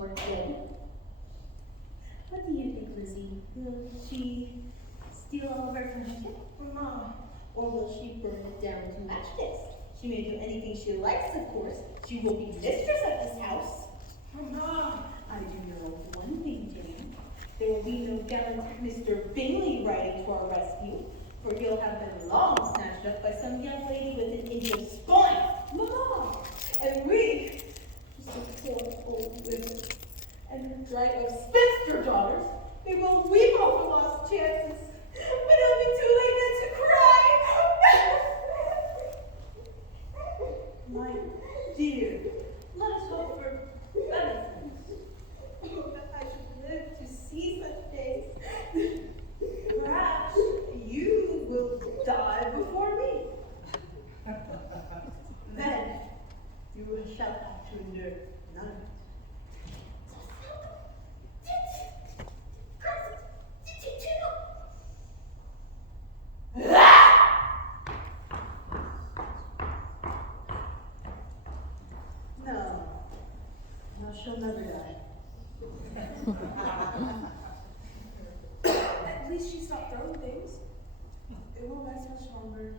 towards Lynn. What do you think, Lizzie? Will she steal all of our furniture? Mama. Or will she burn it down to match this? She may do anything she likes, of course. She will be mistress of this house. Mama. I do know one thing, Jane. There will be no gallant Mr. Bingley riding to our rescue, for he'll have been long snatched up by some young lady with an inch of spine. Mama. And we, just a poor old women, and her drag of spinster daughters, we will weep over lost chances, but it'll be too late then to cry. My dear, let us hope for better things. That I should live to see such days. Perhaps you will die before me. Then you shall have to endure none of it. No, she'll never die. At least she stopped throwing things. It won't last much longer.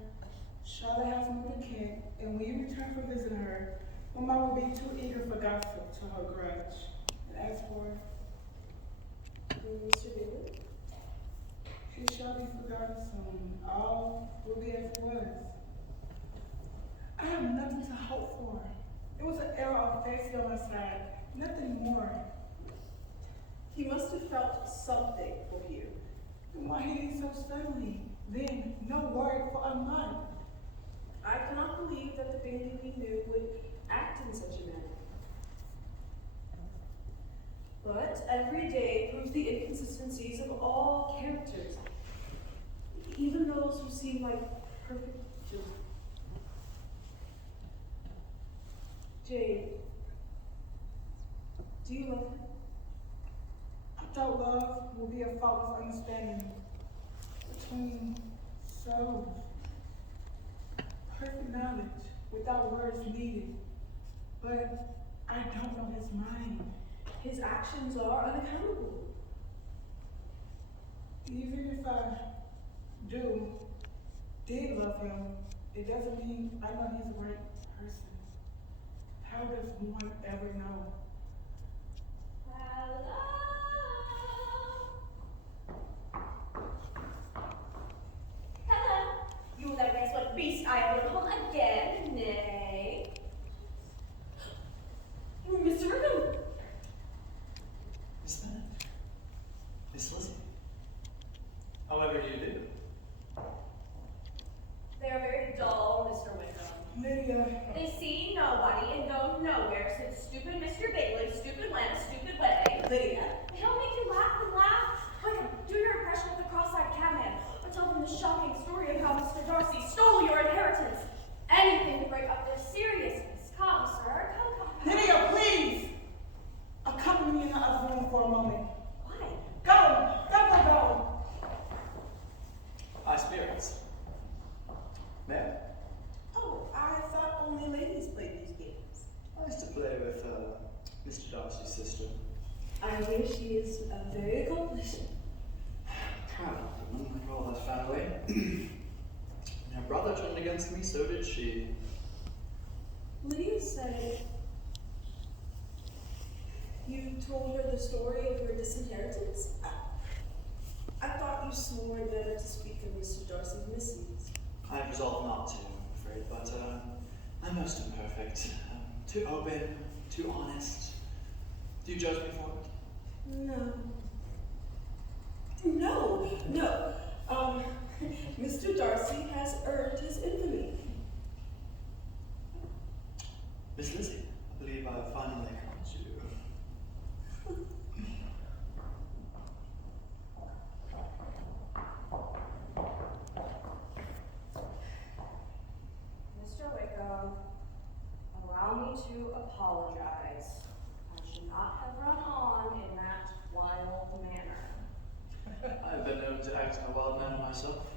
Charlotte has moved to Kent, and when you return from visiting her, Mama will be too eager for gossip to her grudge. And as for Mr. David, he shall be forgotten soon. All will be as it was. I have nothing to hope for. It was an error of fancy on my side, nothing more. He must have felt something for you. Then why he did so suddenly? Then, no word for a month. I cannot believe that the Bingley we knew would act in such a manner. But every day proves the inconsistencies of all characters, even those who seem like perfect children. Jane, do you love him? I thought love would be a faultless understanding between souls. Perfect knowledge without words needed. But I don't know his mind. His actions are unaccountable. Even if I did love him, it doesn't mean I know he's the right person. How does one ever know? Hello? Hello? You that restless beast, I am home again, nay. Mr. Rickham! Miss Bennet? Miss Lizzie? However do you do? They are very dull, Mr. Wickham. Lydia. They see nobody and go nowhere since stupid Mr. Bingley, stupid Lamb, stupid wedding. Lydia. He'll make you laugh and laugh. Wickham, do your impression of the cross-eyed cabman, or tell them the shocking story of how Mr. Darcy stole your inheritance. Anything to break up their seriousness. Come, sir, come. Lydia, please! Accompany me in the other room for a moment. Why? Go! High spirits. Ma'am? Oh, I thought only ladies played these games. I used to play with Mr. Darcy's sister. I hear she is very accomplished. Proud of woman for all that family. When her brother turned against me, so did she. Lydia said you told her the story of your disinheritance. I thought you swore never to speak of Mr. Darcy's misdeeds. I have resolved not to, I'm afraid, but I'm most imperfect. Too open, too honest. Do you judge me for it? No. Mr. Darcy has earned his infamy. Miss Lizzie, I believe I have finally come to you. Mr. Wickham, allow me to apologize. I should not have run on in that wild manner. I've been known to act in a wild manner myself.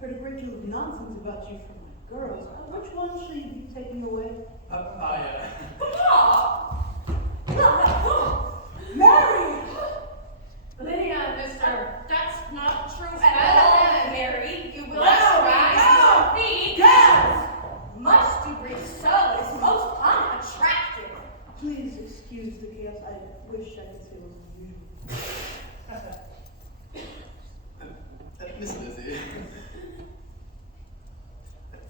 Heard a great deal of nonsense about you from my girls. Which one should you be taking away? Papa! Mary! Lydia, mister. That's not true Settle at all. down, Mary. You will Well, rise no. to your feet. Yes! Musty Bristol is most unattractive. Please excuse the chaos. I wish I could say it was unusual. Miss Lizzie,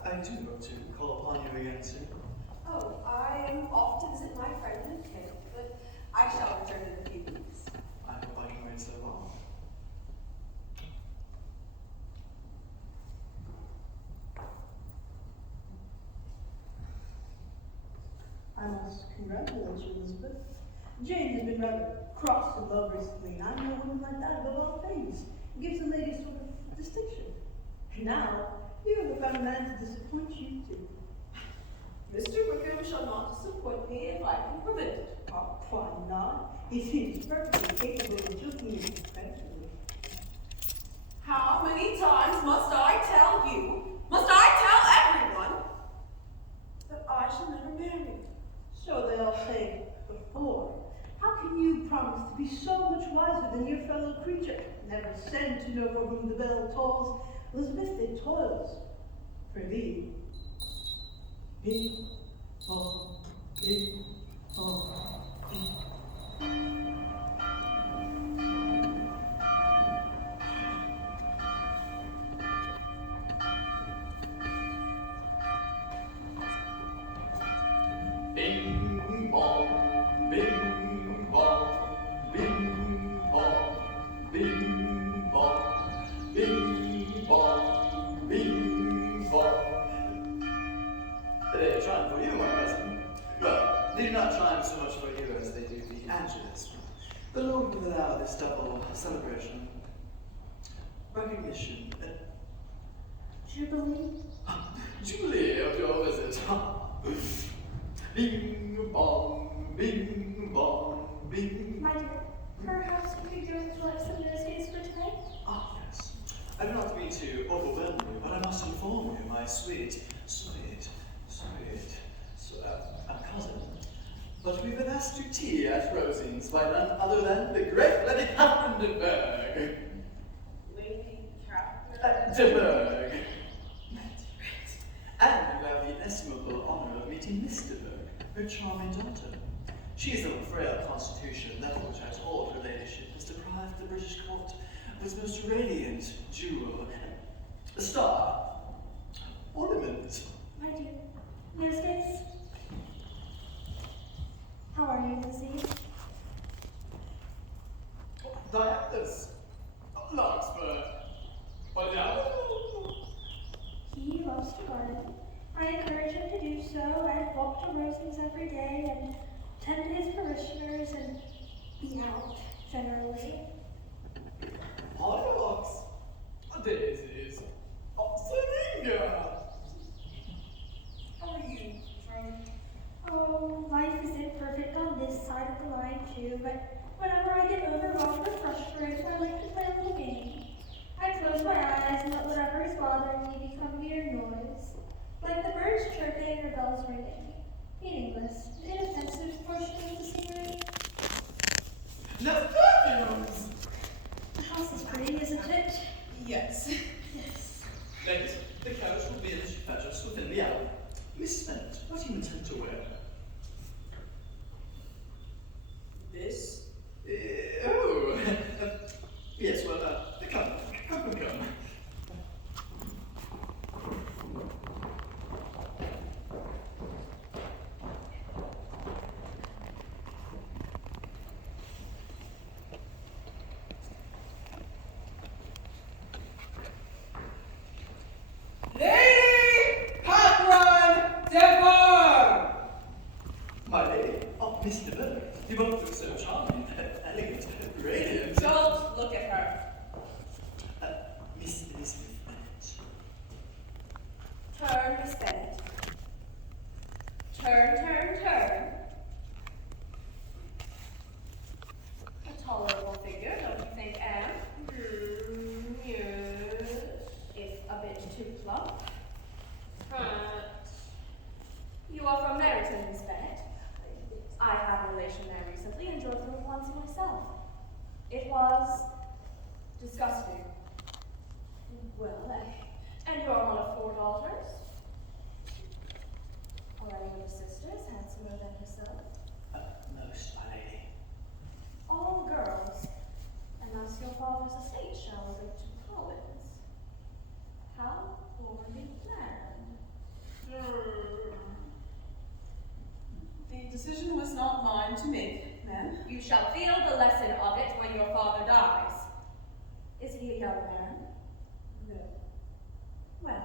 I do hope to call upon you again soon. Oh, I am off to visit my friend in Kent, but I shall return in a few weeks. I hope I can wait so long. I must congratulate you, Elizabeth. Jane has been rather cross in love recently, and I know a woman like that above all things. It gives a lady sort of distinction. And now, you have found a man to disappoint you too. Mr. Wickham shall not disappoint me if I can prevent it. Oh, why not? He seems perfectly capable of jilting you effectively. How many times must I tell you? Must I tell everyone that I shall never marry? So they all say before. How can you promise to be so much wiser than your fellow creature? Never send to know for whom the bell tolls. Elizabeth, it toils for thee. Big, oh, big, oh, big. Bing bong, bing bong, bing bong, bing bong, bing bong, bing bong. They chime for you, my cousin. Well, they do not chime so much for you as they do the Angelus. The Lord will allow this double celebration. Recognition. Jubilee? Jubilee of your visit. Bing bong, bing bong, bing. My dear, perhaps we could go and collect some nosegays for tonight? Ah, yes. I do not mean to overwhelm you, but I must inform you, my sweet cousin. But we've been asked to tea at Rosings by none other than the great Lady Catherine de Bourgh. Lady Catherine. De Bourgh. And we have the inestimable honor of meeting Miss de Bourgh, her charming daughter. She is of a frail constitution, that which has awed her ladyship has deprived the British court of its most radiant jewel, a star, ornament. My dear, nosegays? How are you, Lizzie? Diapers. Larkspur. What now? He loves to garden. I encourage him to do so. I walk to Rosings every day and tend to his parishioners and be out generally. Hardlocks. Daisies. Syringa. How are you, friend? Oh, life isn't perfect on this side of the line too, but whenever I get overwhelmed or frustrated, I like to play a little game. I close my eyes and let whatever is bothering me become mere noise, like the birds chirping or bells ringing. Meaningless, inoffensive portion of the scenery. Now, perfumes. The house is pretty, isn't it? Yes. Yes. Ladies, the carriage will be in to fetch us within the hour. Miss Bennett, what do you intend to wear? This? Oh, yes, well, come. Lady Catherine de Bourgh! Well, and you're one of 4 daughters? Are any of your sisters handsomer than herself? Most, my lady. All girls, unless your father's estate shall go to Collins. How poorly planned. The decision was not mine to make, ma'am. You shall feel the lesson of it when your father dies. Is he a young man? No. Well,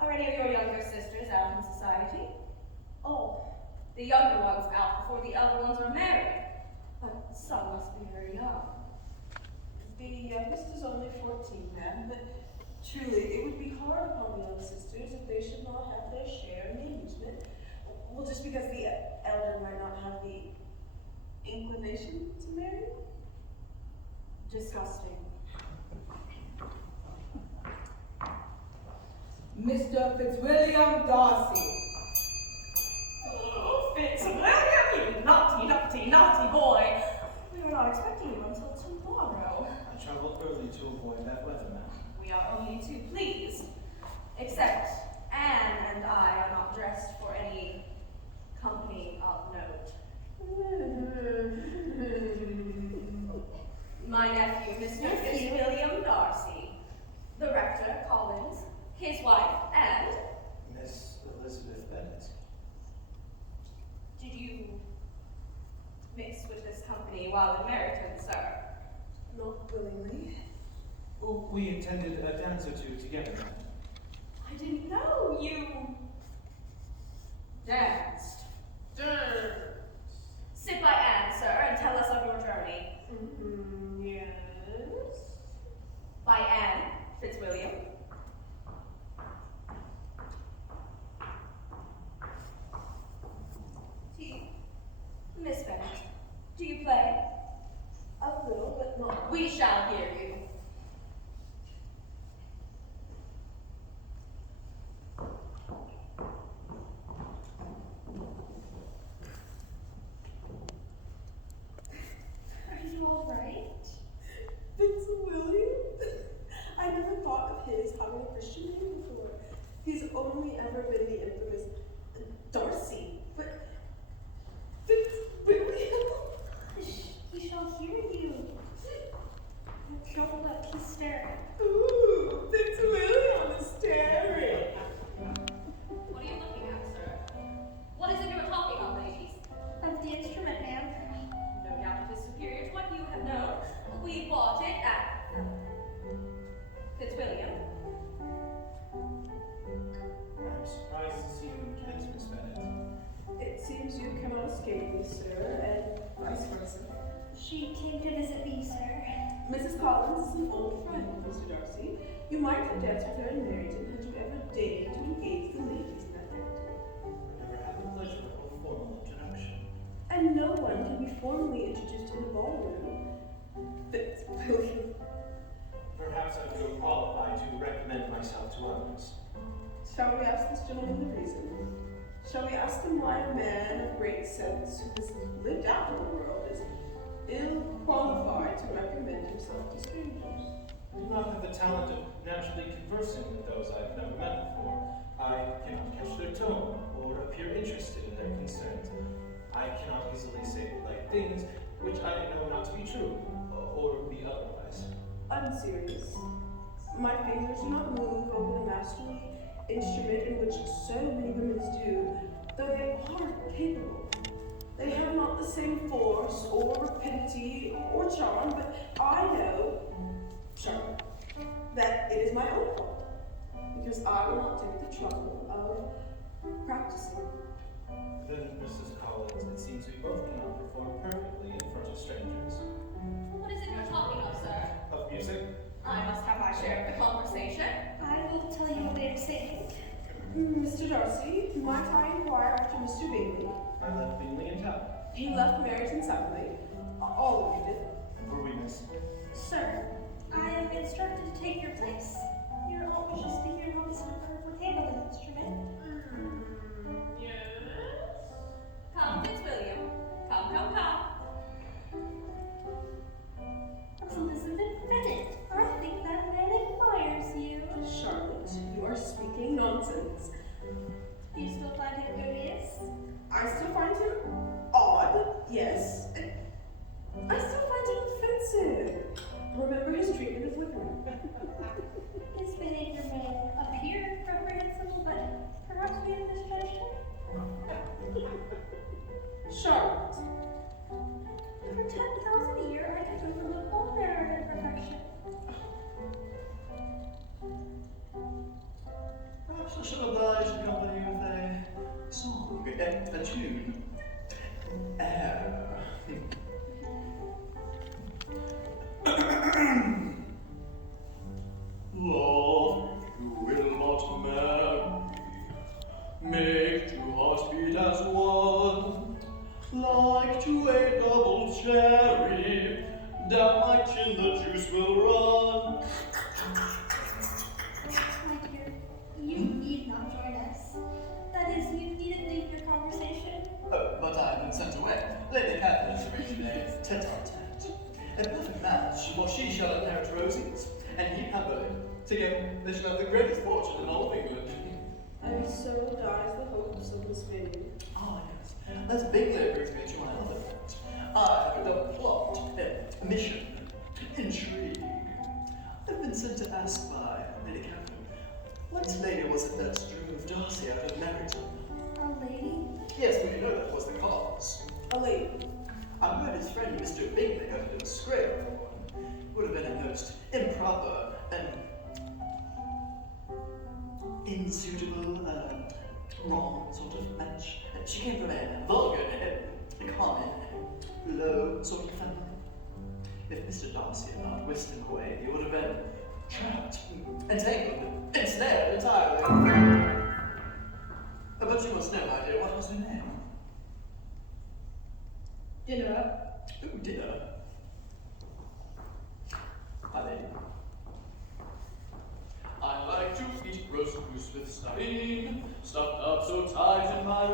are any of your younger sisters out in society? Oh, the younger ones out before the elder ones are married. But some must be very young. The youngest is only 14, ma'am, but truly it would be hard upon the young sisters if they should not have their share in the amusement. Well, just because the elder might not have the inclination to marry? Disgusting. Mr. Fitzwilliam Darcy. Oh, Fitzwilliam, you naughty, naughty, naughty boy. We were not expecting you until tomorrow. I travelled early to avoid that weather, ma'am. We are only too pleased. Except Anne and I are not dressed for any company of note. My nephew, Mr. Fitzwilliam Darcy, the rector, Collins, his wife, and Miss Elizabeth Bennet. did you mix with this company while in Meryton, sir? Not willingly. Well, we attended a dance or two together, ma'am. I didn't know you danced. Sit by Anne, sir, and tell us of your journey. Yes. By Anne Fitzwilliam. Miss Bennet, do you play? A little, but not. We shall hear you. Are you alright? Fitzwilliam? I never thought of his having a Christian name before. He's only ever been the infamous Darcy. But Fitzwilliam? Hush, he shall hear you. Don't look, he's staring. Ooh, Fitzwilliam is staring. What are you looking at, sir? What is it you're talking of, ladies? Of the instrument, ma'am. No doubt it is superior to what you have known. We bought it at Fitzwilliam. I'm surprised to see you in Kent, Miss Bennet. It seems you cannot escape me, sir, and vice versa. She came to visit me, sir. Mrs. Collins is an old friend of Mr. Darcy. You might have danced with her in Meryton had you ever deigned to engage the ladies in that night. I never had the pleasure of a formal introduction. And no one can be formally introduced in a ballroom. Fitzwilliam. Perhaps I feel qualified to recommend myself to others. Shall we ask this gentleman the reason? Shall we ask him why a man of great sense who has lived out in the world is ill qualified to recommend himself to strangers? I do not have the talent of naturally conversing with those I've never met before. I cannot catch their tone or appear interested in their concerns. I cannot easily say polite things which I know not to be true or be otherwise. I'm serious. My fingers do not move over the masterly instrument in which so many women do, though they are capable. They have not the same force or rapidity or charm, but I know, Charlotte, that it is my own fault, because I will not take the trouble of practicing. Then, Mrs. Collins, it seems we both cannot perform perfectly in front of strangers. What is it you're talking of, sir? Of music? I must have my share of the conversation. I will tell you a way of saying it. Mr. Darcy, might I inquire after Mr. Bingley? I left Bingley in town. He left Meryton suddenly. All of you did. Were we missed? Sir, I am instructed to take your place. Your uncle shall speak your home son for handling the instrument. Come, Fitzwilliam. Come. That's Elizabeth Bennet. I think that man admires nonsense. Do you still find him curious? I still find him odd, yes. I still find him offensive. Remember his treatment of women. His behavior may appear reprehensible, but perhaps we have misjudged him. Charlotte. For 10,000 a year, I could overlook all manner of imperfection. Perhaps I shall oblige the company with a song, a tune, air. Love, you will not marry, make two hearts beat as one, like to a double cherry, down my chin the juice will run. My dear, you need not join us. That is, you needn't leave your conversation. Oh, but I have been sent away. Lady Catherine has arranged a tete-a-tete. A perfect match, for she shall inherit Rosings, and he Pamela. Together, they shall have the greatest fortune in all of England. And so dies the hopes of the spinning. Ah, yes. That Bingley brings me to my other point. I have a double plot, a mission, intrigue. I've been sent to ask by Lady Catherine, what lady was it that drove Darcy out of Meryton? A lady? Yes, but you know that was the cause. A lady. I heard his friend Mr. Bingley got a little scrape for one. Would have been a most improper and insuitable, wrong sort of match. She came from a vulgar, common, low sort of family. If Mr. Darcy had not whisked him away, he would have been trapped, entangled, ensnared entirely. But you must know, my dear, what was her name? Dinner. Ooh, dinner. Honey. I like to eat roast goose with stuffing, stuffed up so tight in my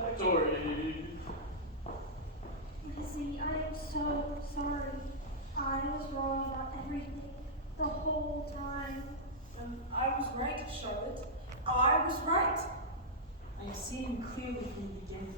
rectory. Lizzie, I am so sorry. I was wrong about everything. The whole time. I was right, Charlotte. I was right. I have seen him clearly from the beginning.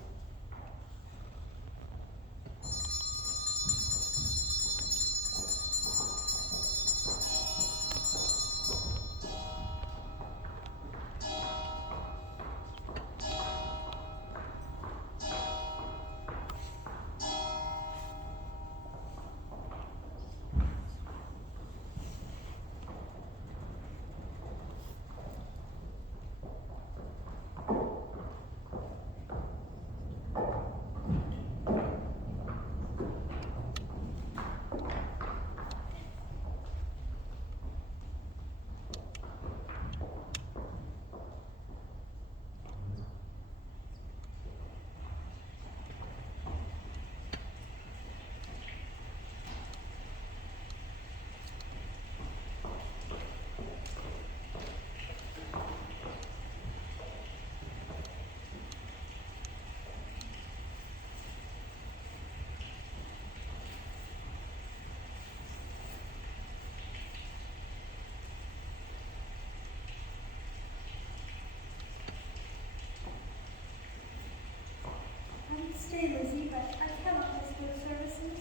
I would stay, Lizzie, but I cannot miss those services.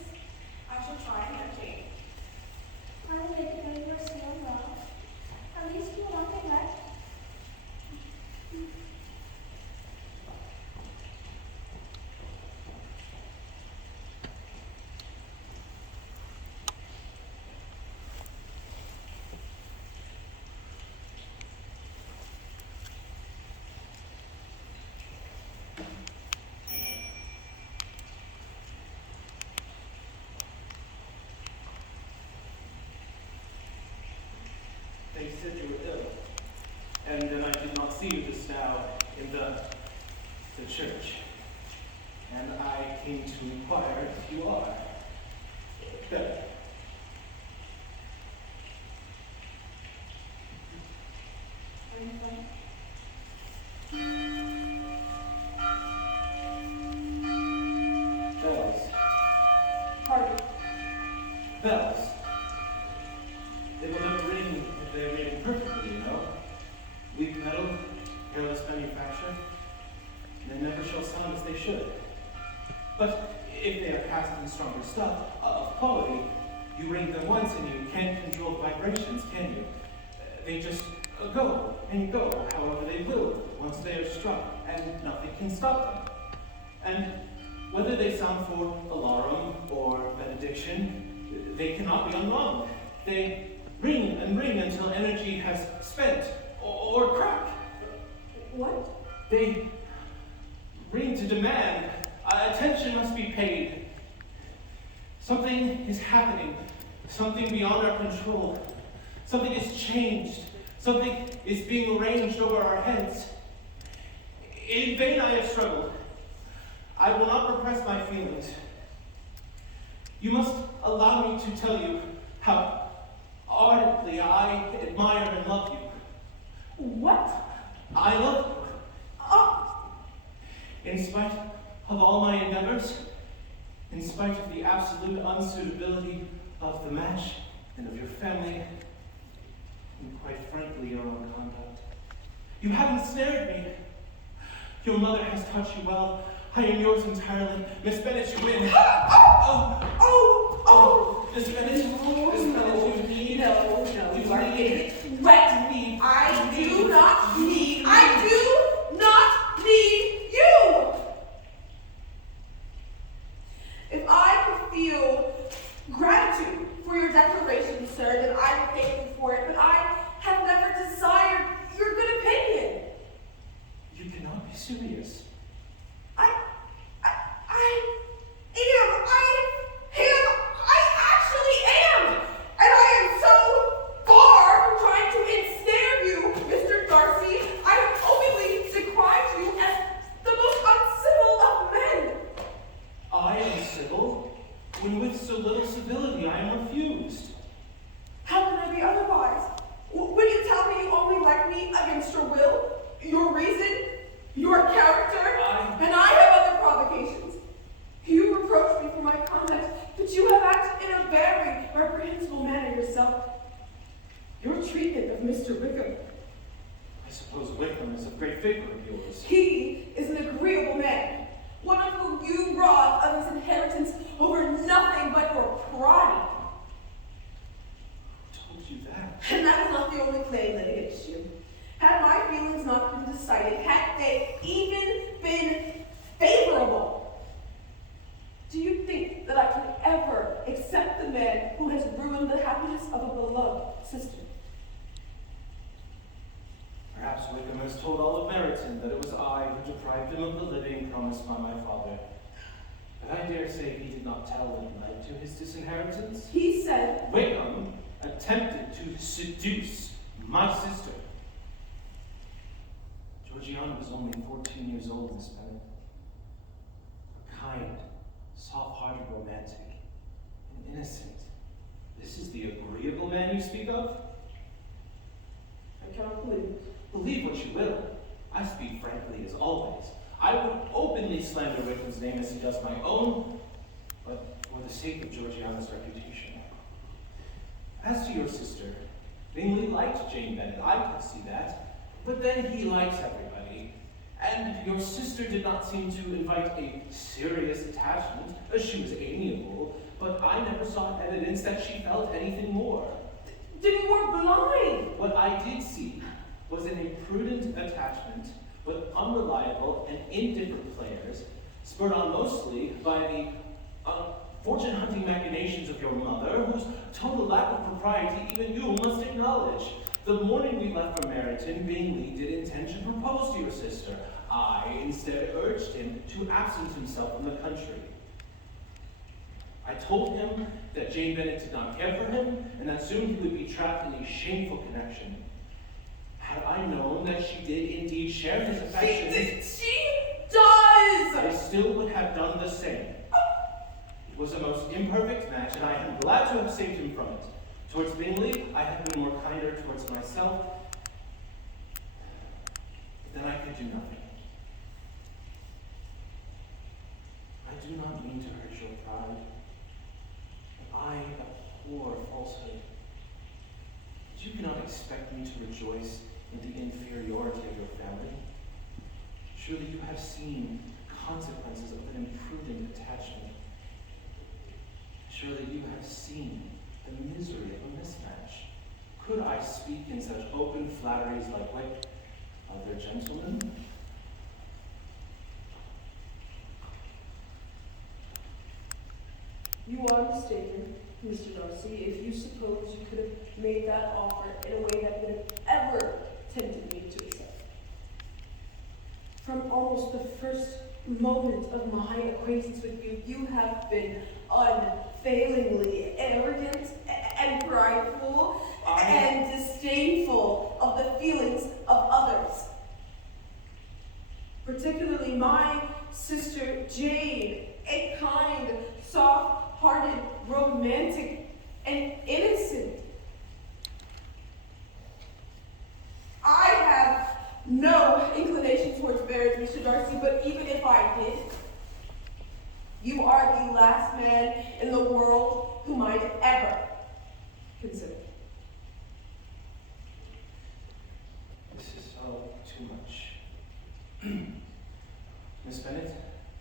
I shall try and entertain. I will make it know you are still well. At least you will not get left. They said you were ill, and then I did not see you just now in the church. And I came to inquire if you are better. Bells. Pardon. Bells. They will never ring if they ring perfectly, you know. Weak metal vastly stronger stuff of quality. You ring them once and you can't control the vibrations, can you? They just go and go however they will once they are struck, and nothing can stop them. And whether they sound for alarm or benediction, they cannot be unwrung. They ring and ring until energy has spent or crack. What? They ring to demand. Attention must be paid. Something is happening. Something beyond our control. Something is changed. Something is being arranged over our heads. In vain I have struggled. I will not repress my feelings. You must allow me to tell you how ardently I admire and love you. What? I love you. Oh! In spite of all my endeavors, in spite of the absolute unsuitability of the match and of your family, and quite frankly, your own conduct. You have ensnared me. Your mother has taught you well. I am yours entirely. Miss Bennett, you win. Miss Bennett, you need. No, You you are need. getting it wet. I do not need you! If I could feel gratitude for your declaration, sir, then I would thank you for it, but I have never desired your good opinion. You cannot be serious. I actually am! And I am so far from trying to ensnare you, Mr. Darcy. I have openly decried you as the most uncivil of men. I am civil, when with so little civility I am refused. How can I be otherwise? Will you tell me you only like me against your will, your reason, your character? And I have other provocations. You reproach me for my conduct, but you have acted in a very reprehensible manner yourself. Your treatment of Mr. Wickham. I suppose Wickham is a great favorite of yours. He is an agreeable man, one of whom you robbed of his inheritance over nothing but your pride. Who told you that? And that is not the only claim that against you. Had my feelings not been decided, had they even been favorable, do you think that I could ever accept the man who has ruined the happiness of a beloved sister? Perhaps Wickham has told all of Meryton that it was I who deprived him of the living promised by my father. But I dare say he did not tell what led to his disinheritance. He said, Wickham attempted to seduce my sister. Georgiana was only 14 years old, Miss Bennett. A kind, soft-hearted romantic, and innocent. This is the agreeable man you speak of? I cannot believe it. Believe what you will. I speak frankly as always. I would openly slander Wickham's name as he does my own, but for the sake of Georgiana's reputation. As to your sister, Bingley liked Jane Bennet, I could see that, but then he likes everybody. And your sister did not seem to invite a serious attachment, as she was amiable, but I never saw evidence that she felt anything more. Then you were blind! What I did see was an imprudent attachment, but unreliable and indifferent players, spurred on mostly by the fortune-hunting machinations of your mother, whose total lack of propriety even you must acknowledge. The morning we left for Meryton, Bingley did intend to propose to your sister. I instead urged him to absent himself from the country. I told him that Jane Bennet did not care for him, and that soon he would be trapped in a shameful connection. Had I known that she did indeed share his affections, She does! I still would have done the same. It was a most imperfect match, and I am glad to have saved him from it. Towards Bingley, I have been more kinder towards myself. But then I could do nothing. I do not mean to hurt your pride, but I abhor falsehood. You cannot expect me to rejoice in the inferiority of your family. Surely you have seen the consequences of an imprudent attachment. Surely you have seen the misery of a mismatch. Could I speak in such open flatteries like other gentlemen? You are mistaken, Mr. Darcy, if you suppose you could have made that offer in a way that would have ever tempted me to accept. From almost the first moment of my acquaintance with you, you have been unfailingly arrogant and prideful and disdainful of the feelings of others. Particularly my sister Jane, a kind, soft-hearted, romantic, and innocent. I have no inclination towards marriage, Mr. Darcy, but even if I did, you are the last man in the world whom I'd ever consider. This is all too much. Miss Bennet,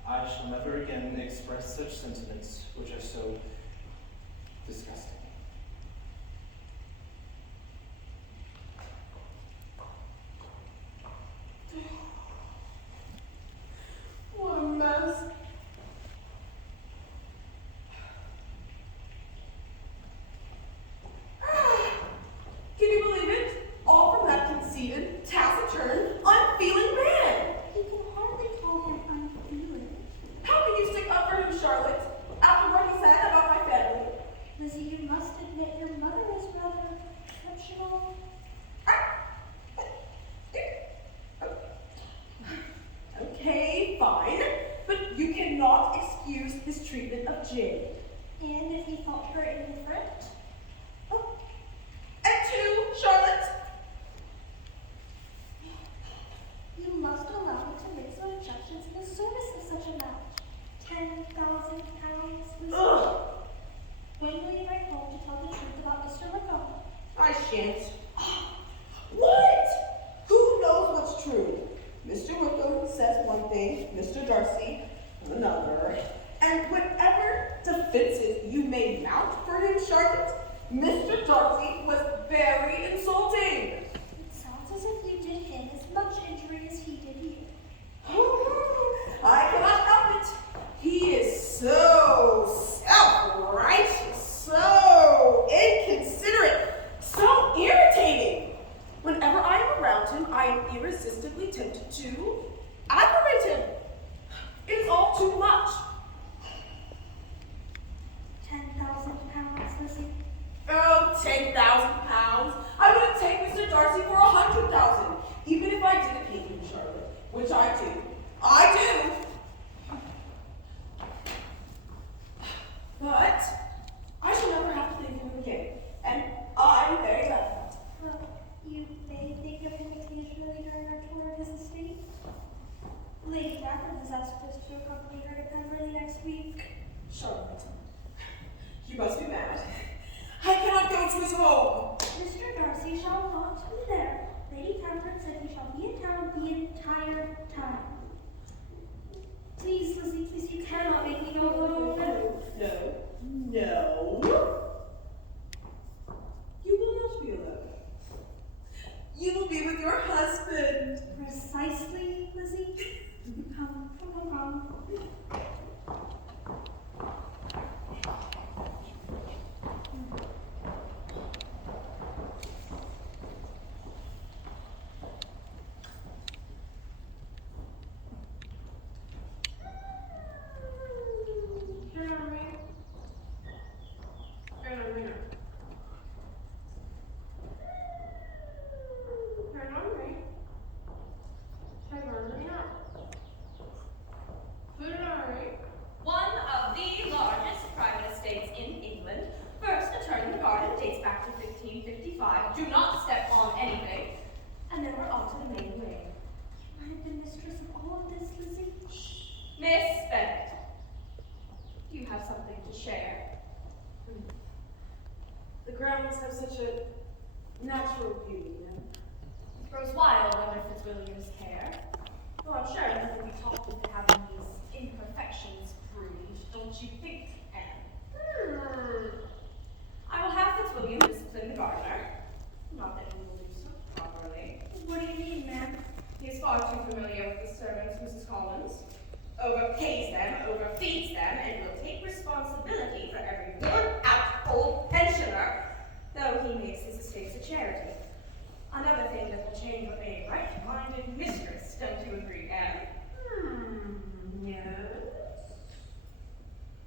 I shall never again express such sentiments which are so disgusting. What a mess. Can you believe it? All from that conceited, taciturn, unfeeling man. You can hardly call him unfeeling. How can you stick up for him, Charlotte, after what he said about my family? Lizzie, you must admit your mother is rather exceptional. Okay, fine, but you cannot excuse his treatment of Jane. And if he thought her indifferent, And two, Charlotte. you must allow me to make some objections in the service of such a match. £10,000, Lizzie. Ugh, When will you write home to tell the truth about Mr. Wickham? I shan't. What? Who knows what's true? Mr. Wickham says one thing, Mr. Darcy another. And whatever defenses you may mount for him, Charlotte, Mr. Darcy was very insulting. It sounds as if you did him as much injury as he did you. I cannot help it. He is so self-righteous, so inconsiderate, so irritating. Whenever I am around him, I am irresistibly tempted to aggravate him. It is all too much. £10,000, Lizzie. Oh, £10,000. I wouldn't take Mr. Darcy for 100,000, even if I didn't hate him, Charlotte, which I do. I do. But I shall never have to think of him again, and I'm very glad of that. Well, you may think of him occasionally during our tour of his estate. Lady Catherine has asked us to accompany her to Pemberley next week. Charlotte, you must be mad. I cannot go to his home. Mr. Darcy shall not be there. Lady Catherine said he shall be in town the entire time. Please, Lizzie, please, you cannot make me go alone. No. You will not be alone. You will be with your husband. Precisely, Lizzie. Come. One of the largest private estates in England. First attorney in the garden, dates back to 1555. Do not step on anything. And then we're on to the main way. I have been mistress of all of this, Lizzie. Miss Bennet, you have something to share. The grounds have such a natural beauty, you know. It grows wild under Fitzwilliam's care. Though I'm sure it would be tolerable to having these imperfections proved, don't you think, Anne? far too familiar with the servants, Mrs. Collins. Overpays them, overfeeds them, and will take responsibility for every worn-out old pensioner, though he makes his estates a charity. Another thing that will change with a right-minded mistress, don't you agree, Anne? Yes.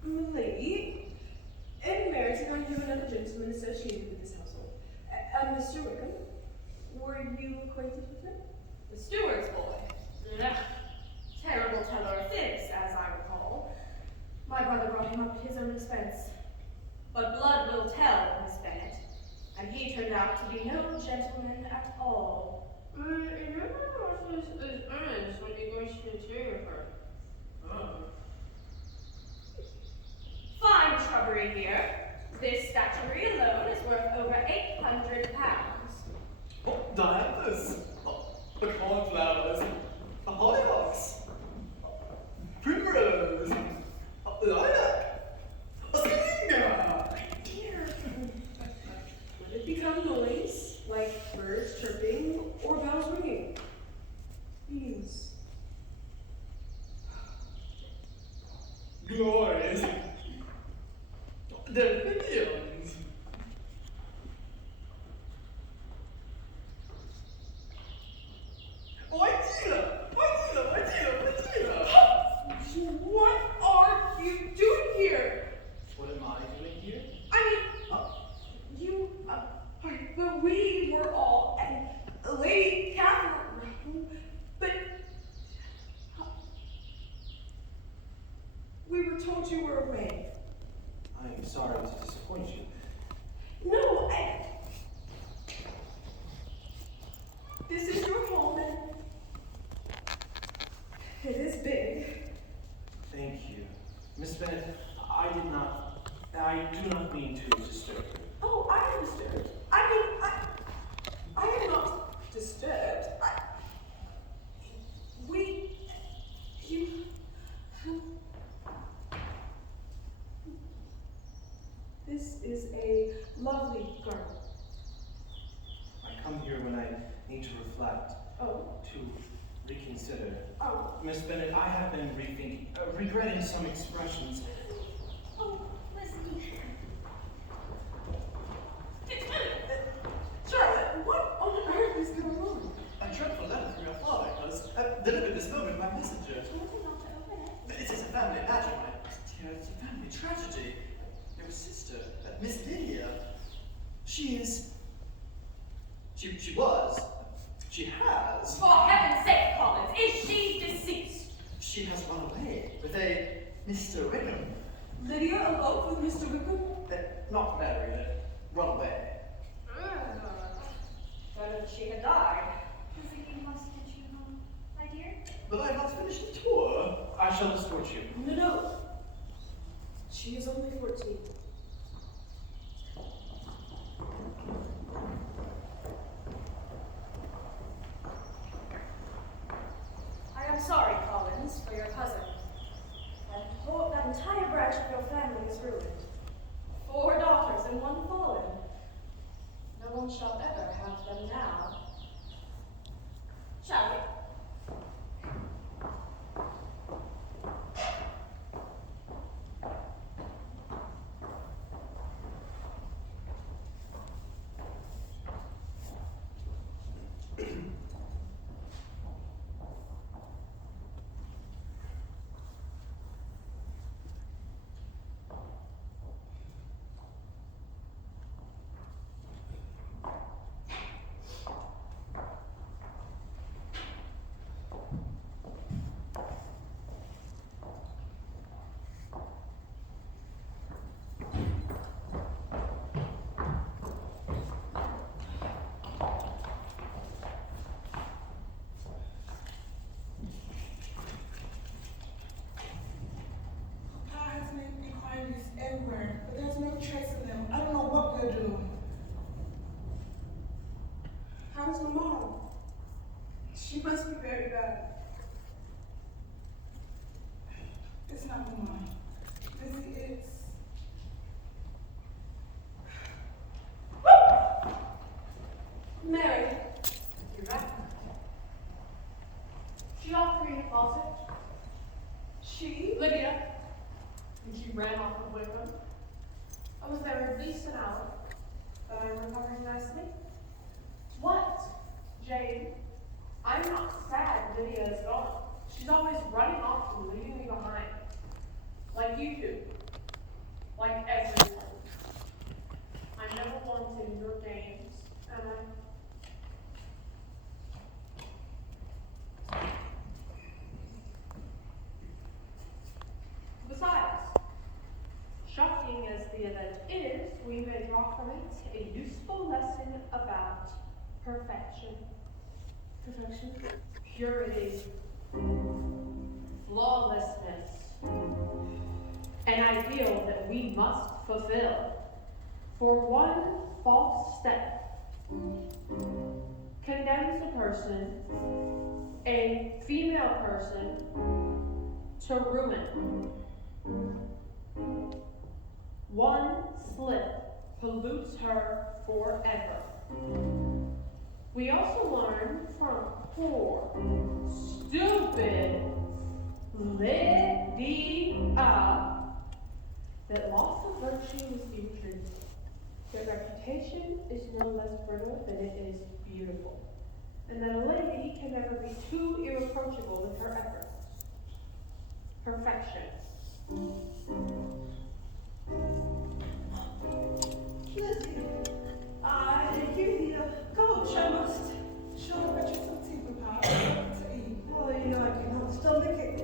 Milady, in marriage, I knew another gentleman associated with this household. Mr. Wickham. Were you acquainted with him? The steward's boy. Ugh. Terrible teller of fibs, as I recall. My brother brought him up at his own expense. But blood will tell, Miss Bennet, and he turned out to be no gentleman at all. Fine shrubbery here. This statuary alone is worth over £800. Oh, dianthus, the cornflowers, the hollyhocks, primrose, the lilac, a syringa. Dear. Let it become noise, like birds chirping or bells ringing. Please. Glorious. They're millions. What are you doing here? What am I doing here? But we were all, and Lady Catherine, but we were told you were away. I am sorry to disappoint you. No, this is your home, and it is big. Thank you. Miss Bennet, I do not mean to disturb you. Oh, I am disturbed. I am not disturbed. This is a lovely garden. I come here when I need to reflect, Oh, to reconsider. oh, Miss Bennet, I have been regretting some expressions. Oh, Lizzie. Charlotte, what on earth is going on? A dreadful letter from your father was delivered this moment by messenger. Told him not to open it. It is a family matter, my dear. It's a family tragedy. Your sister, Miss Lydia, she has. For heaven's sake, Collins, is she deceased? She has run away with a Mr. Wickham. Lydia eloped with Mr. Wickham? Not married, run away. Better that she had died. Lizzie, we must get you home, my dear. But I have not finished the tour. I shall escort you. No. She is only 14. I am sorry, Collins, for your cousin. That entire branch of your family is ruined. 4 daughters and 1 fallen. No one shall ever have them now. Shall we? Pa has made inquiries everywhere, but there's no trace of them. I don't know what we'll do. How's my mom? She must be very bad. It's not my mom. Lizzie is. Mary. You're back. ran off with Wickham. I was there at least an hour, but I recovered nicely. What? Jane, I'm not sad Lydia is gone. She's always running off and leaving me behind. Like you do. Like everyone. I never wanted your games, am I? Besides, shocking as the event is, we may draw from it a useful lesson about perfection. Perfection. Purity. Flawlessness. An ideal that we must fulfill. For one false step condemns a person, a female person, to ruin. One slip pollutes her forever. We also learn from poor, stupid Lydia that loss of virtue is intrinsic. That reputation is no less brittle than it is beautiful. And that a lady can never be too irreproachable in her efforts. Perfection. Lizzie, I give you a coach. I must show up at you some tea, Papa. To eat. Oh, you know I cannot stomach it.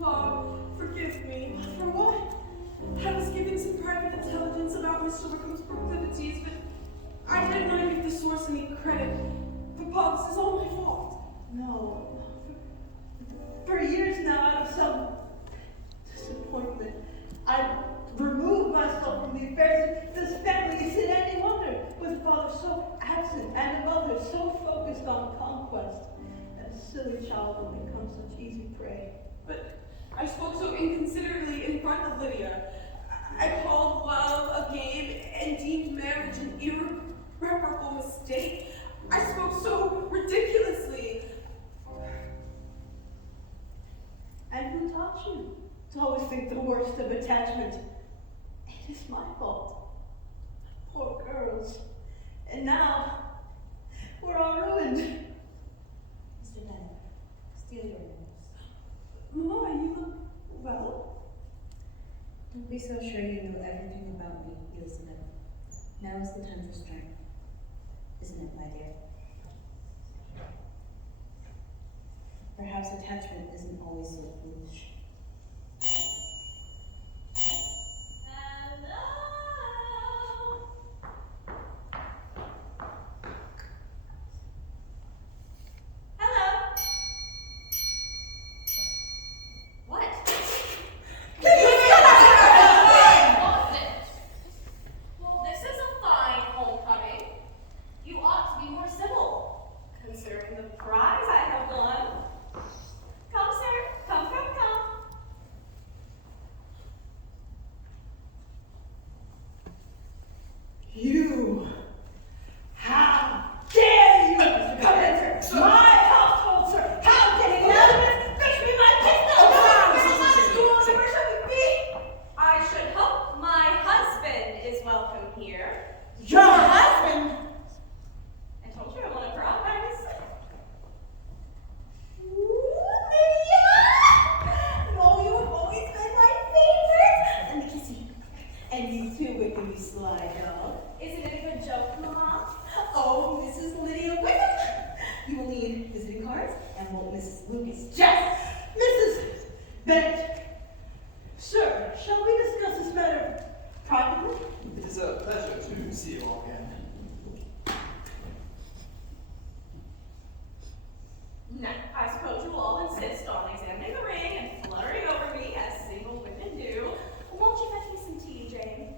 Papa, forgive me. For what? I was giving some private intelligence about Mr. Wickham's proclivities, but I did not give the source any credit. Papa, this is all my fault. No. For years now, out of some disappointment, I've removed myself from the affairs of this family. Is it any wonder? Was a father so absent and a mother so focused on conquest that a silly child will become such easy prey? But I spoke so inconsiderately in front of Lydia. I called love a game and deemed marriage an irreparable mistake. I spoke so ridiculously. And who taught you to always think the worst of attachment? It is my fault. Poor girls. And now, we're all ruined. Mr. Bennett, steal your nerves. Mama, you look well. Don't be so sure you know everything about me, Elizabeth. Now is the time for strength. Isn't it, my dear? Perhaps attachment isn't always so foolish. Hello. Hello. What? Well, this is a fine homecoming. You ought to be more civil, considering the prize I have won. Come, sir. Come. You! How dare you come into my household, sir? How dare you? Fetch me my pistol! Where shall we be? I should hope my husband is welcome here. Your husband? I told you I want a prize. Oh, you have always been my favorite! Let me kiss you. And you too, Wickham, you sly dog. Isn't it a good joke, Mama? Oh, Mrs. Lydia Wickham! You will need visiting cards, and won't Mrs. Lucas just... Mrs. Bennett. Sir, shall we discuss this matter privately? It is a pleasure to see you all again. No, I suppose you all insist on examining the ring and fluttering over me as single women do. Won't you fetch me some tea, Jane?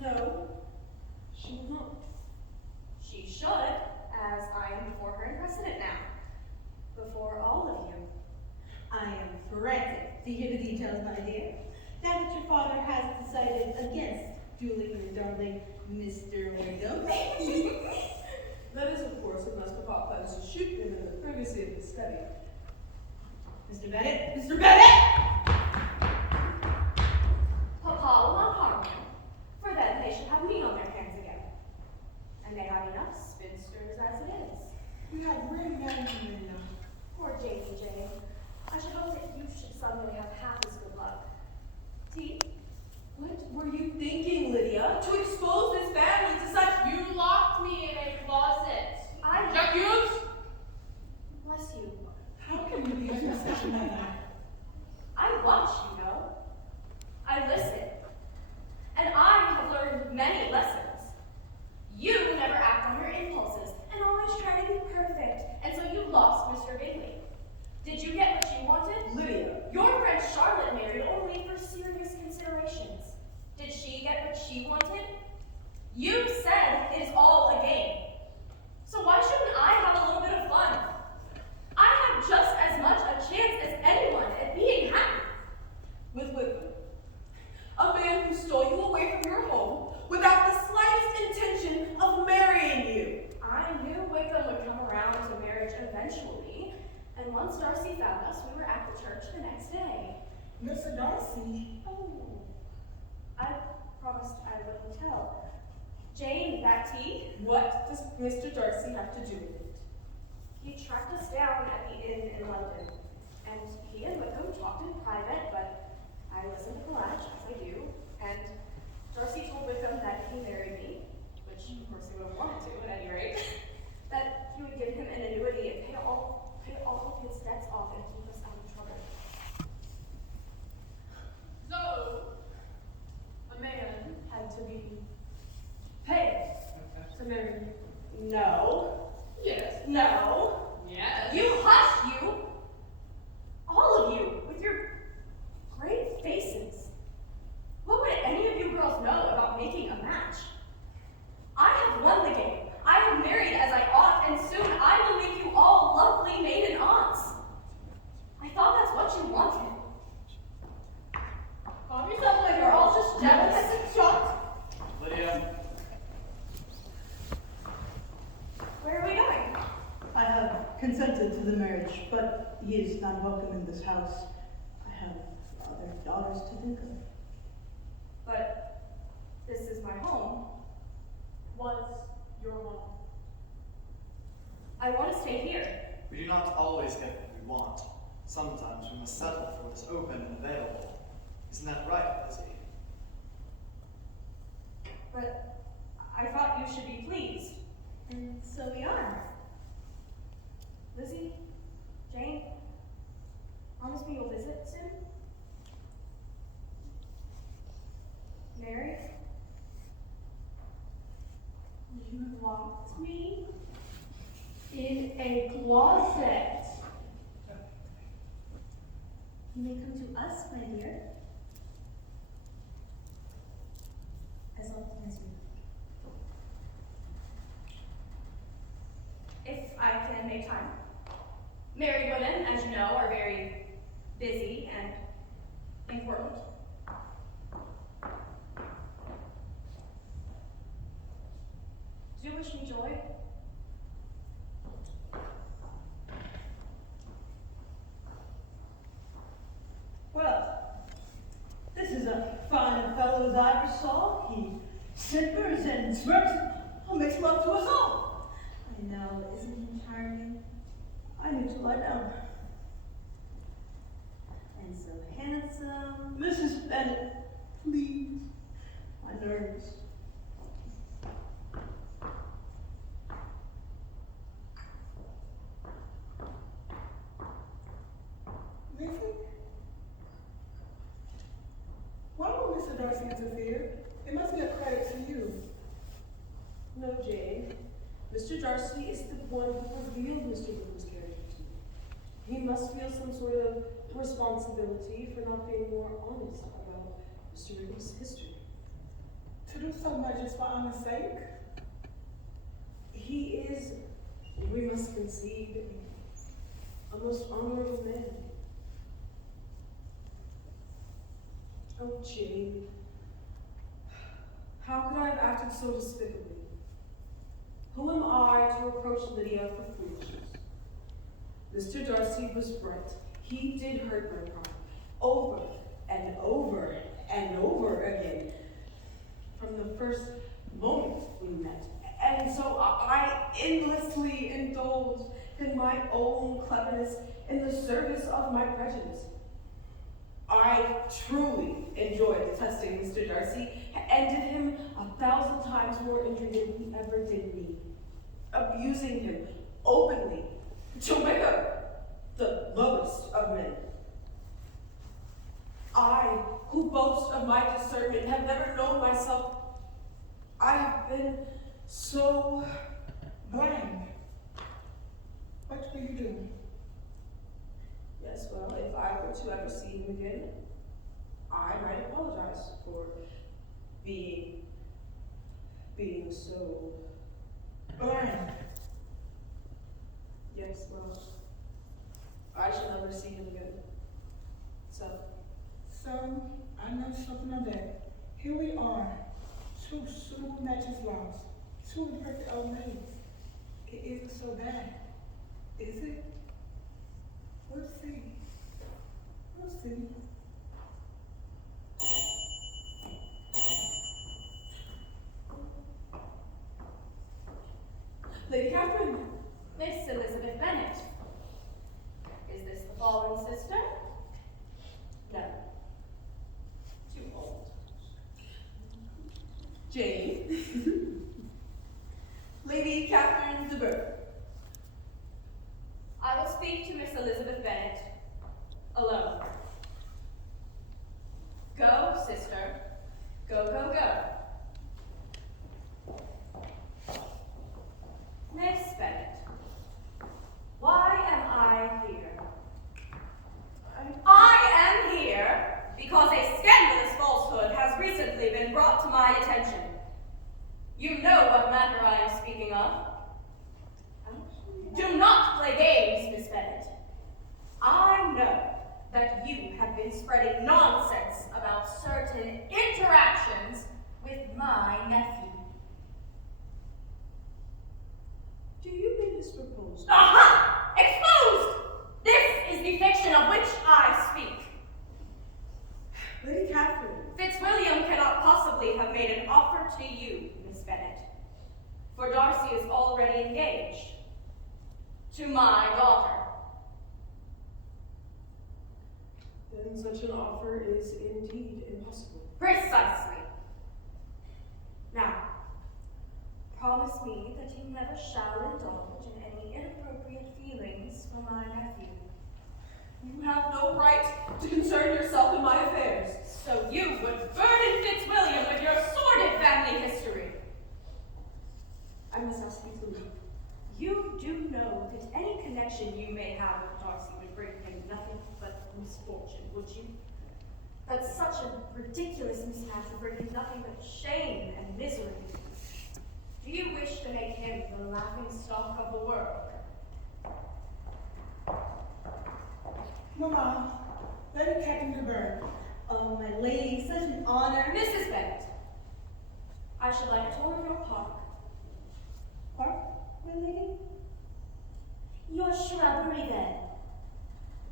No, she will not. She should, as I am before her in precedent now. Before all of you. I am frantic to hear the details, my dear. Now that your father has decided against dueling your darling Mr. Wickham. That is, of course, unless Papa plans to shoot him in the privacy of his study. Mr. Bennett! Mr. Bennett! You have really made me, Lydia. Poor Jane. I should hope that you should someday have half as good luck. T, What were you thinking, Lydia? To expose this family to such... You locked me in a closet. I... J'accuse! Bless you. How can you be such a mother? I watch, you know. I listen. And I have learned many lessons. You never act on your impulses and always try to be perfect. And so you lost Mr. Bingley. Did you get what you wanted? Lydia. Your friend Charlotte married only for serious considerations. Did she get what she wanted? You said it is all a game. So why shouldn't I have a little bit of fun? I have just as much a chance as anyone at being happy. With Wickham. A man who stole you away from your home without the slightest intention of marrying you. I knew Wickham would come around to marriage eventually, and once Darcy found us, we were at the church the next day. Mr. Darcy. Oh, I promised I wouldn't tell. Jane, that tea? What does Mr. Darcy have to do with it? He tracked us down at the inn in London, and he and Wickham talked in private, but I listened to the latch, as I do, and Darcy told Wickham that he married me, which of course he would have wanted to at any rate, that he would give him an annuity and pay all of his debts off and keep us out of trouble. So, a man Had to be paid to marry you. No. Yes. No. Yes. You hush, you! All of you, with your great faces. What would any of you girls know about making a match? I have won the game. I have married as I ought, and soon I will make you all lovely maiden aunts. I thought that's what you wanted. Calm Sounds yourself like you're all just jealous. Lydia, Where are we going? I have consented to the marriage, but he is not welcome in this house. I have other daughters to think of. But this is my home. Was your home. I want to stay here. We do not always get what we want. Sometimes we must settle for what is open and available. Isn't that right, Lizzie? But I thought you should be pleased. And so we are. Lizzie, Jane, promise me you'll visit soon? Mary? You locked me in a closet. You may come to us, my dear. As often as you like. If I can make time. Married women, as you know, are very busy and important. Do you wish me joy? Well, this is a fine fellow as I ever saw. He simpers and smirks and makes love to us all. I know, isn't he charming? I need to lie down. And so handsome. Mrs. Bennet, please. My nerves. Lizzie? Why would Mr. Darcy interfere? It must be a credit to you. No, Jane. Mr. Darcy is the one who revealed Mr. Wickham's character to me. He must feel some sort of responsibility for not being more honest about Mr. Wickham's history. To do so much just for honor's sake? He is, we must concede, a most honorable man. Oh, Jane. How could I have acted so despicably? Who am I to reproach Lydia for foolishness? Mr. Darcy was right. He did hurt my pride. Over and over and over again. From the first moment we met, And so I endlessly indulged in my own cleverness in the service of my prejudice. I truly enjoyed testing Mr. Darcy and did him 1,000 times more injury than he ever did me, abusing him openly to make up the lowest of men. I, who boast of my discernment, have never known myself. I have been so Blind. What will you do? Yes, well, if I were to ever see him again, I might apologize for being so. Blind. Yes, well, I shall never see him again. So, I know something of that. Here we are, two suitable matches lost, two perfect old maids. It isn't so bad, is it? We'll see. We'll see. Lady Catherine, Miss Elizabeth Bennet. Is this the fallen sister? No. Too old. Jane, Lady Catherine de Bourgh. I will speak to Miss Elizabeth Bennet alone. Go, sister. Go, go, go. Miss Bennet, why am I here? I am here because a scandalous falsehood has recently been brought to my attention. You know what matter I am speaking of. Do not play games, Miss Bennet. I know that you have been spreading nonsense about certain interactions with my nephew. Do you mean this proposal? Aha! Exposed! This is the fiction of which I speak. Lady Catherine. Fitzwilliam cannot possibly have made an offer to you, Miss Bennet, for Darcy is already engaged to my daughter. Then such an offer is indeed impossible. Precisely. Now, promise me that you never shall indulge in any inappropriate feelings for my nephew. You have no right to concern yourself in my affairs. So you would burden Fitzwilliam with your sordid family history. I must now speak to you. You do know that any connection you may have with Darcy would bring him nothing but misfortune, would you? That such a ridiculous mismatch would bring him nothing but shame and misery. Do you wish to make him the laughing stock of the world? Mama, Lady Catherine de Bourgh. Oh, my lady, such an honor. Mrs. Bennet, I should like a tour of your park. Park, my lady? Your shrubbery, then.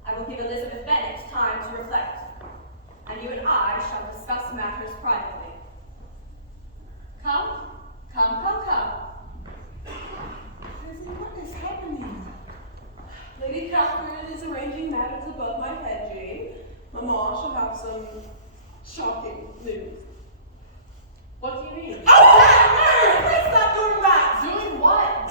I will give Elizabeth Bennet time to reflect, and you and I shall discuss matters privately. Come, come, come, come. Lizzie, what is happening? Lady Catherine is arranging matters above my head, Jane. Mamma shall have some shocking news. What do you mean? Oh, please stop doing that! Doing what?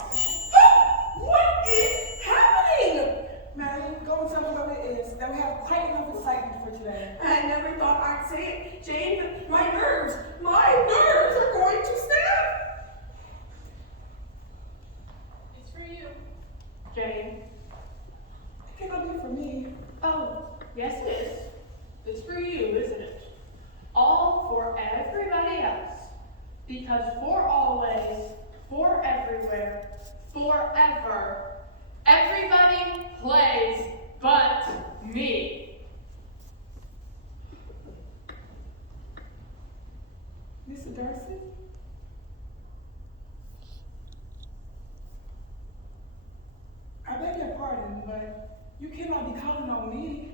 What is happening? Madeline, go and tell me what it is. And we have quite enough excitement for today. I never thought I'd say it, Jane, but my nerves are going to snap. It's for you. Jane. It cannot be for me. Oh, yes it is. It's for you, isn't it? All for everybody else. Because for always, for everywhere, forever, everybody plays but me. Mr. Darcy? I beg your pardon, but you cannot be counting on me.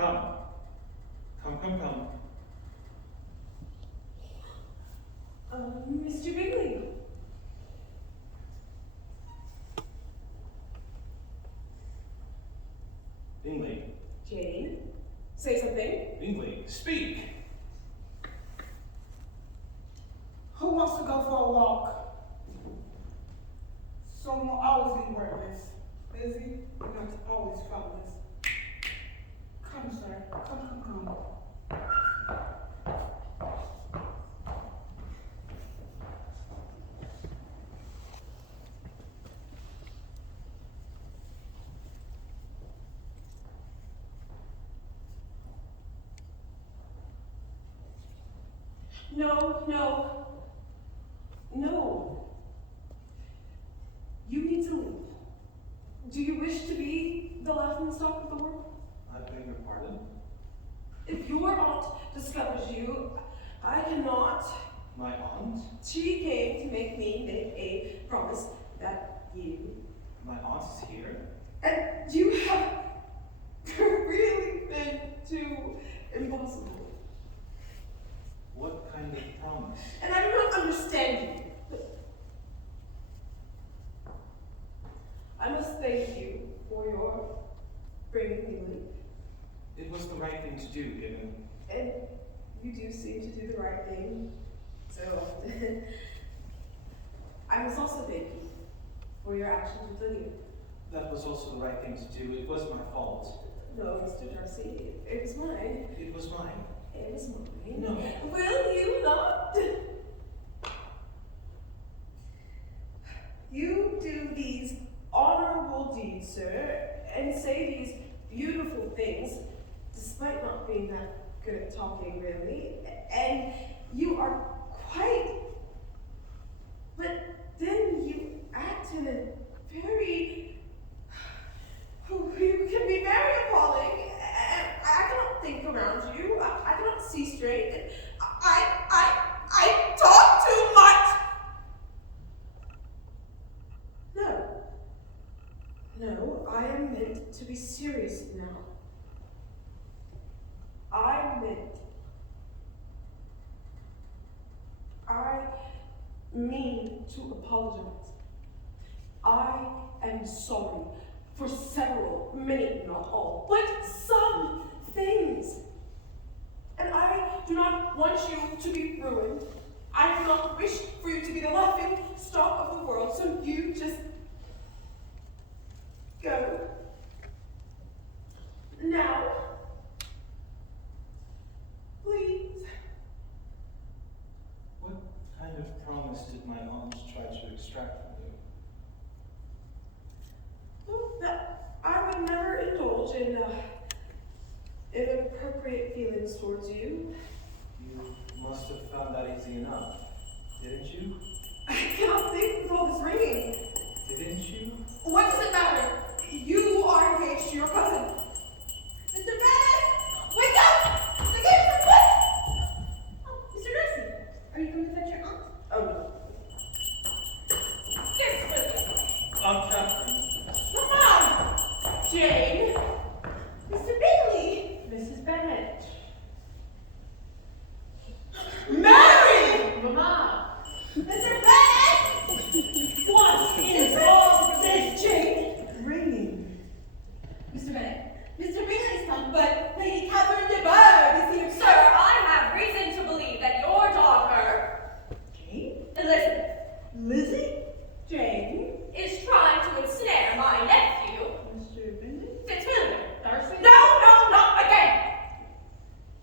Come. Come. Mr. Bingley. Bingley. Jane, say something. Bingley, speak. Who wants to go for a walk? Someone will always be worthless. Lizzie, you have to always follow this. Come, sir. Come. No. You need to leave. Do you wish to be the laughingstock of the world? I beg your pardon? If your aunt discovers you, I cannot. My aunt? She came to make me make a promise that you. My aunt is here? And you have really been too impossible. What kind of promise? And I do not understand you. I must thank you for your bringing me leave. It was the right thing to do, given. And you do seem to do the right thing so often. I must also thank you for your actions with Lydia. That was also the right thing to do. It was my fault. No, Mr. Darcy, it was mine. It was mine. It was mine. No. Will you not? You do these honorable deeds, sir, and say these beautiful things, despite not being that good at talking, really. And you are quite. But then you act in a very. You can be very appalling, and I cannot think around you. I cannot see straight. And I talk too much. No, I am meant to be serious now. I mean to apologize. I am sorry for several, many, not all, but some things. And I do not want you to be ruined. I do not wish for you to be the laughing stock of the world, so you just go. Now. Please. What kind of promise did my aunt try to extract from you? Well, that I would never indulge in inappropriate feelings towards you. You must have found that easy enough, didn't you? I cannot think with all this ringing. Didn't you? What does it matter? You are engaged to your cousin. Mr. Bennett! Wake up! The gates are closed! Oh, Mr. Darcy, are you going to fetch your aunt? Oh no. Here's William. Aunt Catherine. Mama! Jane! Mr. Bingley! Mrs. Bennett. Mary! Mama. Mr. Bennett! What is all this, Jane? Ringing. Mr. Bennett, Mr. Bingley's come, but Lady Catherine de Bourgh is here. Sir, I have reason to believe that your daughter, Jane? Elizabeth, Lizzie? Jane? is trying to ensnare my nephew, Mr. Bingley? Fitzwilliam. Darcy? No, not again!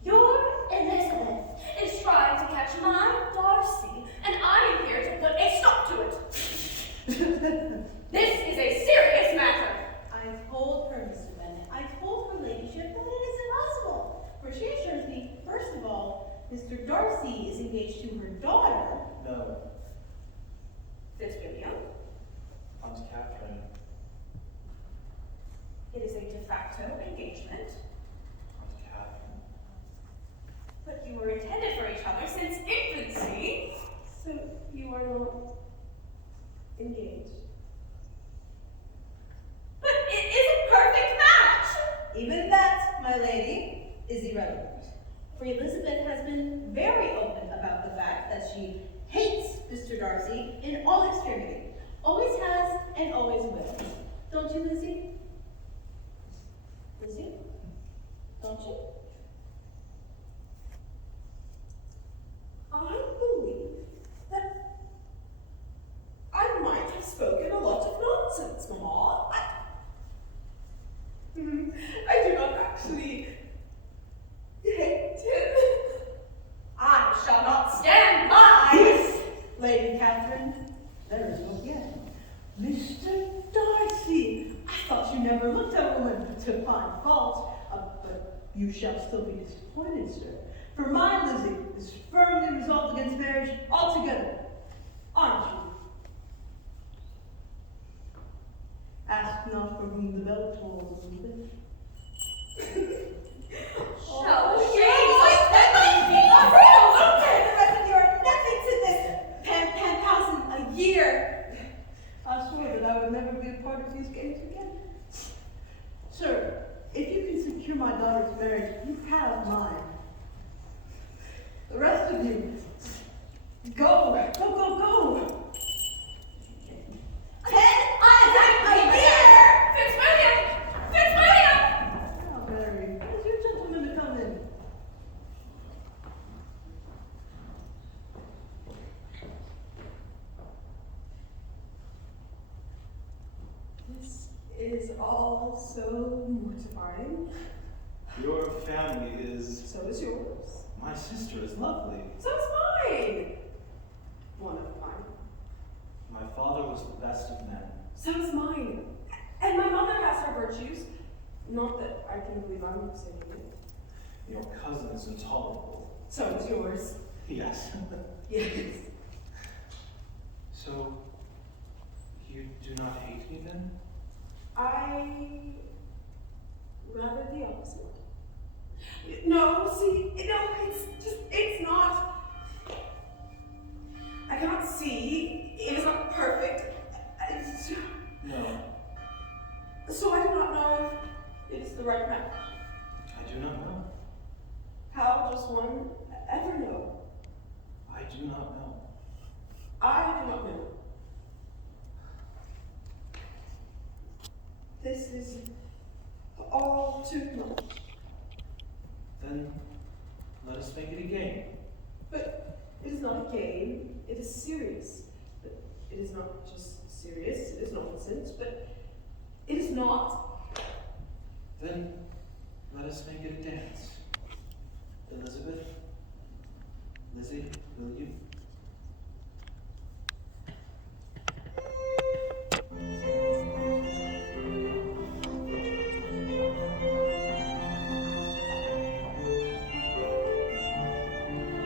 Your Elizabeth is trying to catch my Darcy, and I am here to put a stop to it. This is a serious matter. I told her, Mr. Bennett, I told her ladyship that it is impossible. For she assures me, first of all, Mr. Darcy is engaged to her daughter. No, Fitzwilliam, Aunt Catherine. it is a de facto engagement, Aunt Catherine. but you were intended for each other since infancy. So you are not engaged? But it is a perfect match. Even that, my lady, is irrelevant. For Elizabeth has been very open about the fact that she hates Mr. Darcy in all extremity. Always has and always will. Don't you, Lizzie? Lizzie? Don't you? I believe that I might have spoken a lot of nonsense, Mamma. I do not actually hate him. I shall not stand by. Lady Catherine, there is no yet. Mr. Darcy, I thought you never looked at a woman to find fault, but you shall still be disappointed, sir. For my Lizzie is firmly resolved against marriage altogether, aren't you? Ask not for whom the bell tolls, Elizabeth. Shall Oh, the rest of you are nothing to this 10,000 a year. I swore that I would never be a part of these games again. Sir, if you can secure my daughter's marriage, you have mine. The rest of you, go, go, go, go. 10 a year. Fitzwilliam. Now, Mary, where's your gentleman to come in? This is all so mortifying. Your family is. So is yours. My sister is lovely. So is mine. One of mine. My father was the best of men. So is mine. And my mother has her virtues. Not that I can believe I'm saying it. Your cousin is intolerable. So is yours. Yes. Yes. So, you do not hate me then? Rather the opposite. No, see, no, it's not. I cannot see. It is not perfect. No, So I do not know if it's the right match. I do not know. How does one ever know? I do not know. I do not know. This is all too much. Then, let us make it a game. But it is not a game, it is serious. But it is not just serious, it is nonsense, but it is not. Then, let us make it a dance. Elizabeth,